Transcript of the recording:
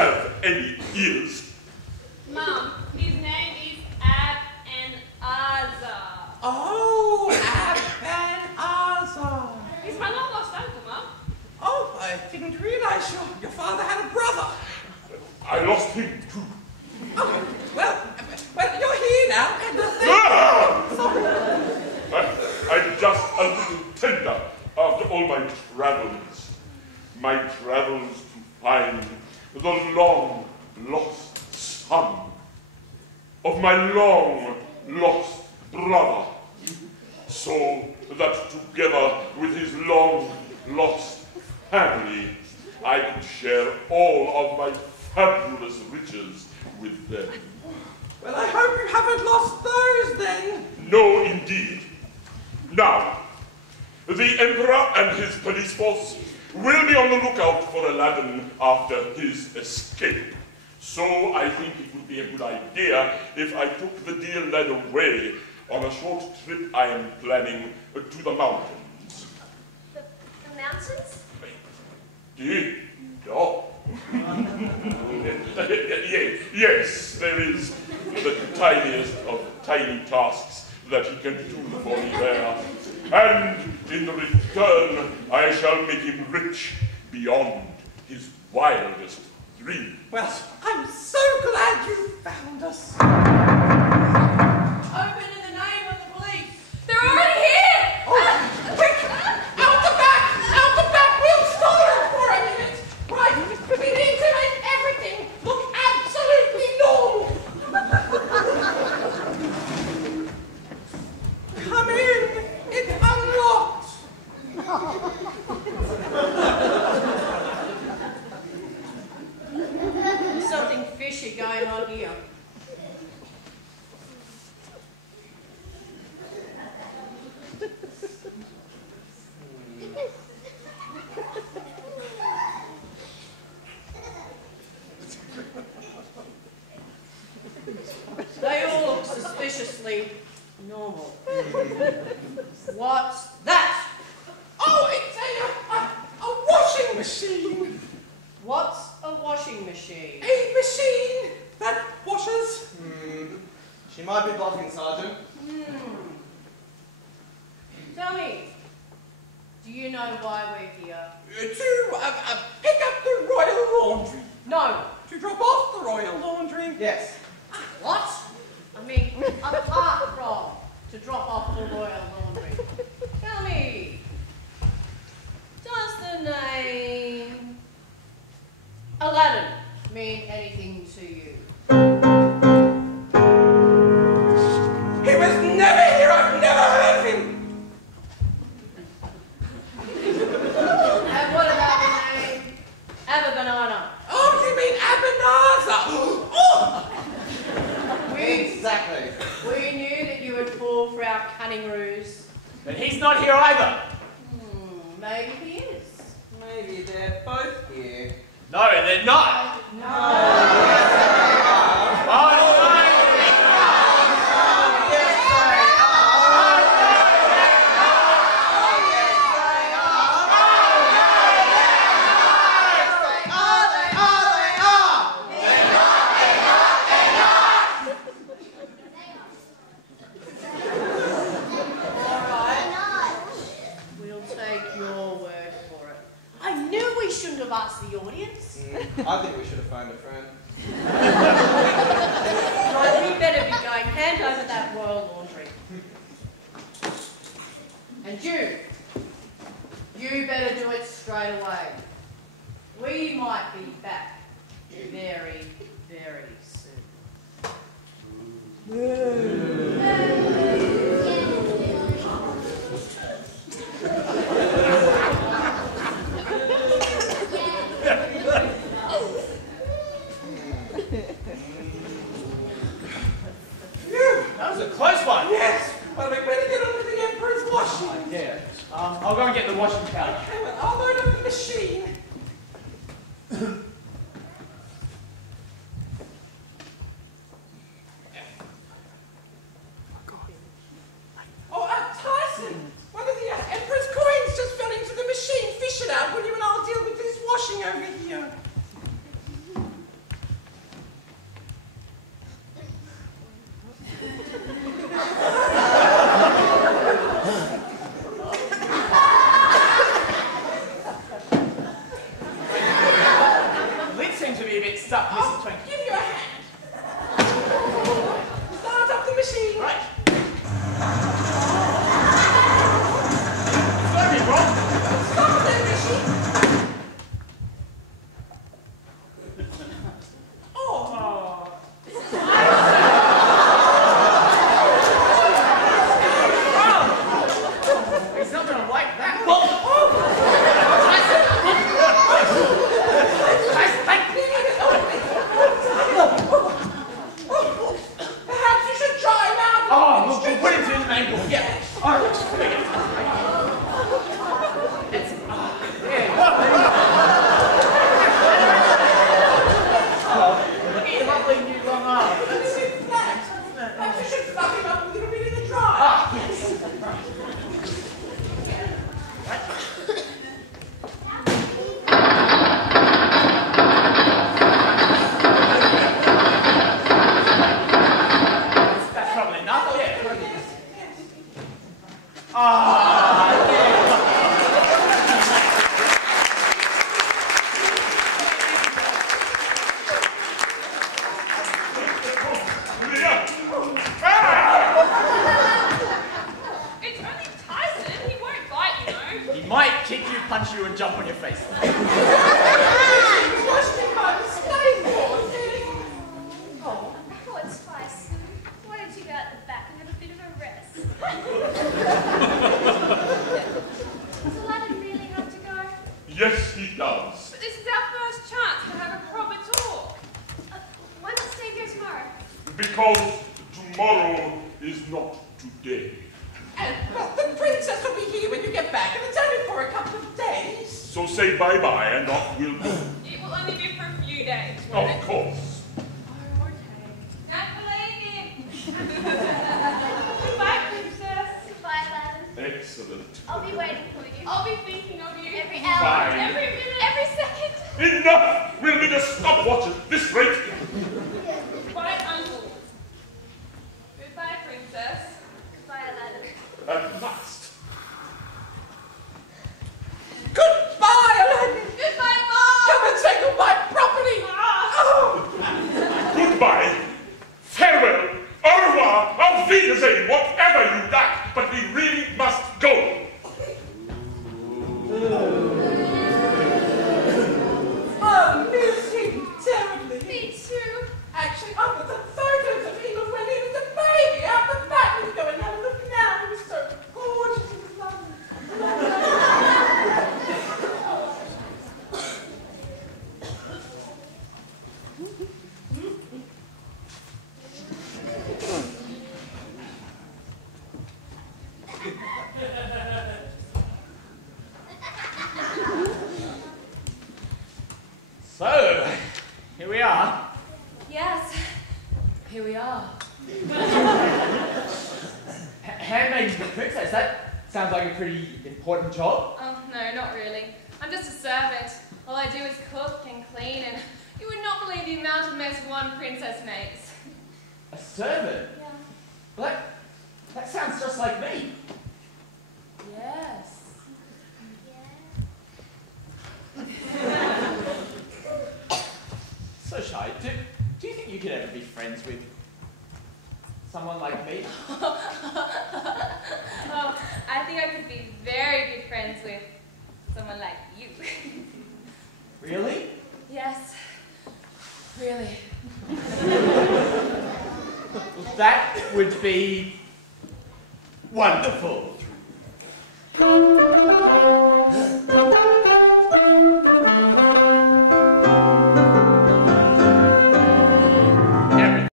have any ears. Mum, his name is Ab-en-Azar. Oh, Ab-en-Azar. He's my long-lost uncle, Mum. Oh, I didn't realize your father had a brother. I lost him too. Oh, well, you're here now, and the thing... I'm just a little tender after all my travels. My travels to find the long-lost son of my long-lost brother, so that together with his long-lost family, I could share all of my fabulous riches with them. Well, I hope you haven't lost those, then. No, indeed. Now, the Emperor and his police force will be on the lookout for Aladdin after his escape. So I think it would be a good idea if I took the dear lad away on a short trip I am planning to the mountains. The mountains? No. Yes, there is the tiniest of tiny tasks that he can do for me there. And in return, I shall make him rich beyond his wildest dreams. Well, I'm so glad you found us. Open in the name of the police. They're already here! Quick! Out the back! Out the back! We'll stall it for a minute! Right, we need to make everything look absolutely normal. Come in! It's unlocked! There's something fishy going on here. They all look suspiciously normal. What's that? Oh, it's a washing machine! What's a washing machine? A machine that washes. She might be bluffing, Sergeant. Tell me, do you know why we're here? To pick up the royal laundry. No. To drop off the royal laundry. Yes. What? I mean, apart from to drop off the royal laundry. Tell me, does the name Aladdin mean anything to you? He was never here. I've never heard of him. And what about the name Banana? Oh, you mean Ab-en-Azar? Oh! Exactly. We knew that you would fall for our cunning ruse. But he's not here either. Maybe he is. Maybe they're both here. No, they're not. No. Oh, no. Ask the audience. I think we should have phoned a friend. Right, we better be going hand over that royal laundry. And you better do it straight away. We might be back very, very That was a close one. Yes. Well, we better get on to the Emperor's washing. Yeah. I'll go and get the washing powder. Okay, well, I'll load up the machine. a bit stuck, I'll Mrs. Twinkle. give you a hand. Start up the machine. Right. It's gotta be wrong. Start the machine. Oh. He's not gonna like that. Perhaps you should try him out. Oh, we'll put it in the main board. Yeah. All right. It's, look at your lovely new long arm. It's flat. Perhaps you should fluff him up a little bit in the dry. Ah, yes. That's probably enough, yeah. Ah, It's only Tyson. He won't bite, you know. he might kick you, punch you, and jump on your face. Washed him by mistake, poor thing. Oh. Oh, it's Tyson. Why don't you go out the back and have a bit of a rest? Does Aladdin really have to go? Yes, he does. But this is our first chance to have a proper talk. Why not stay here tomorrow? Because tomorrow is not today. But the princess will be here when you get back, and it's only for a couple of days. So say bye-bye and off we'll go. It will only be for a few days, won't Of it? course. Oh, okay. Don't believe him. Goodbye, princess. Bye, Aladdin. Excellent. I'll be waiting for you. I'll be thinking of you. Every hour. Fine. Every minute. Every second. Enough! We'll need a stopwatch at this rate. Goodbye, uncle. Goodbye, princess. Goodbye, Aladdin. At last. Goodbye, Aladdin. Goodbye, Mom. Come and say goodbye properly. Oh. Goodbye. Farewell. Au revoir. Auf Wiedersehen. Whatever you like. But we really must go. I miss him terribly. Me too. Actually, I've got some photos of him when he was a baby out the back. We go and have a look now. He was so gorgeous and lovely. So, here we are. Yes. Here we are. Handmaid's the princess. That sounds like a pretty important job. Oh, no, not really. I'm just a servant. All I do is cook and clean, and you would not believe the amount of mess one princess makes. A servant? Yeah. Well, that sounds just like me. Yes. So shy. Do you think you could ever be friends with someone like me? Oh, I think I could be very good friends with someone like you. Really? Yes. Really. That would be wonderful. Thank you.